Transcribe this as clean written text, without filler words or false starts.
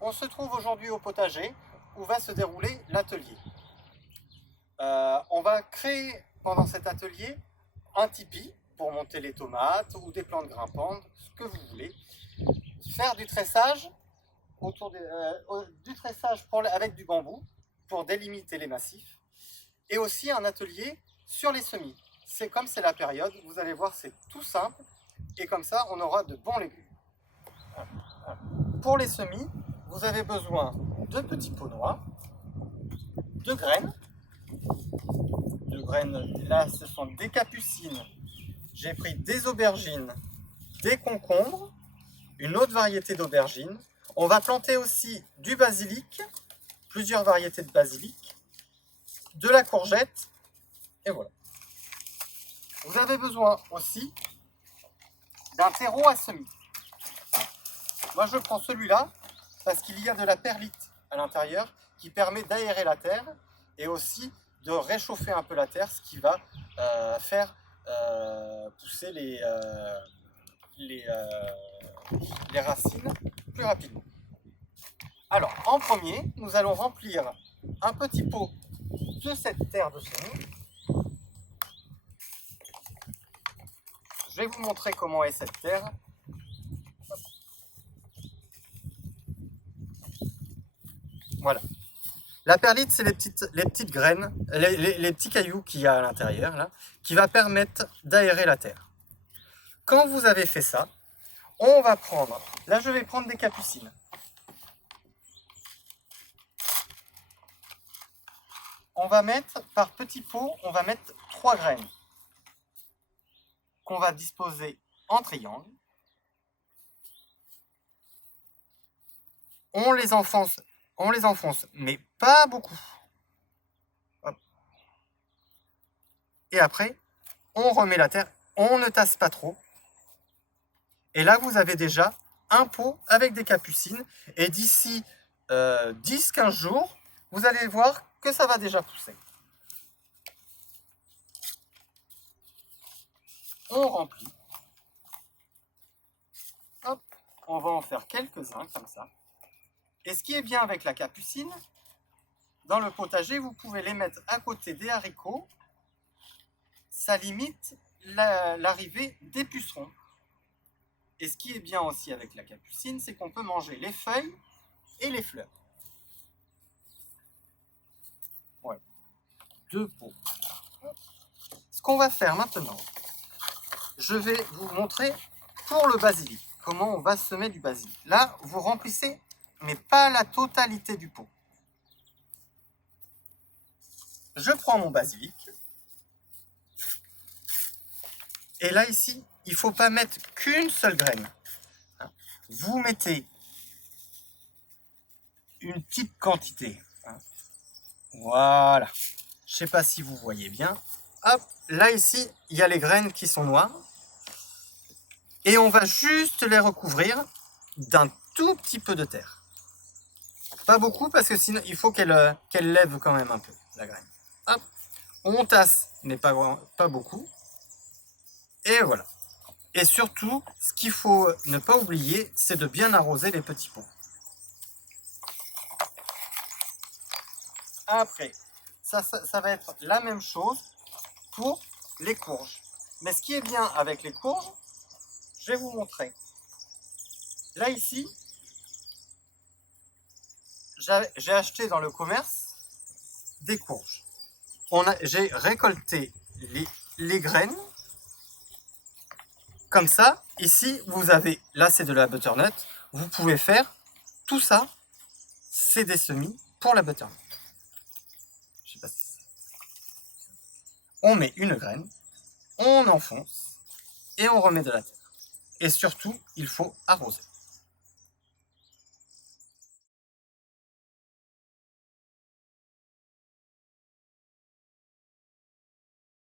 on se trouve aujourd'hui au potager où va se dérouler l'atelier. On va créer pendant cet atelier un tipi pour monter les tomates ou des plantes grimpantes, ce que vous voulez. Faire du tressage, avec du bambou pour délimiter les massifs. Et aussi un atelier sur les semis. C'est comme c'est la période, vous allez voir, c'est tout simple. Et comme ça, on aura de bons légumes. Pour les semis, vous avez besoin de petits pots noirs, de graines. Là, ce sont des capucines. J'ai pris des aubergines, des concombres, une autre variété d'aubergines. On va planter aussi du basilic, plusieurs variétés de basilic, de la courgette, et voilà. Vous avez besoin aussi d'un terreau à semis. Moi, je prends celui-là parce qu'il y a de la perlite à l'intérieur qui permet d'aérer la terre et aussi de réchauffer un peu la terre, ce qui va faire pousser les racines plus rapidement. Alors, en premier, nous allons remplir un petit pot de cette terre de semis. Je vais vous montrer comment est cette terre. Voilà. La perlite, c'est les petites graines, les petits cailloux qu'il y a à l'intérieur, là, qui va permettre d'aérer la terre. Quand vous avez fait ça, on va prendre, là je vais prendre des capucines. On va mettre, par petits pots, on va mettre 3 graines qu'on va disposer en triangle. On les enfonce, mais pas beaucoup. Hop. Et après, on remet la terre, on ne tasse pas trop. Et là, vous avez déjà un pot avec des capucines. Et d'ici 10-15 jours, vous allez voir que ça va déjà pousser. On remplit. Hop, on va en faire quelques-uns comme ça. Et ce qui est bien avec la capucine, dans le potager, vous pouvez les mettre à côté des haricots. Ça limite l'arrivée des pucerons. Et ce qui est bien aussi avec la capucine, c'est qu'on peut manger les feuilles et les fleurs. Voilà. 2 pots. Ce qu'on va faire maintenant, je vais vous montrer pour le basilic, comment on va semer du basilic. Là, vous remplissez, mais pas la totalité du pot. Je prends mon basilic. Et là, ici, il ne faut pas mettre qu'une seule graine. Vous mettez une petite quantité. Voilà. Je ne sais pas si vous voyez bien. Hop, là, ici, il y a les graines qui sont noires. Et on va juste les recouvrir d'un tout petit peu de terre. Pas beaucoup, parce que sinon, il faut qu'elle lève quand même un peu, la graine. Hop, on tasse, mais pas beaucoup. Et voilà. Et surtout, ce qu'il faut ne pas oublier, c'est de bien arroser les petits pots. Après, ça va être la même chose pour les courges. Mais ce qui est bien avec les courges, je vais vous montrer. Là, ici, j'ai acheté dans le commerce des courges. J'ai récolté les graines. Comme ça, ici, vous avez, là c'est de la butternut, vous pouvez faire tout ça, c'est des semis pour la butternut. Je sais pas si on met une graine, on enfonce et on remet de la terre. Et surtout, il faut arroser.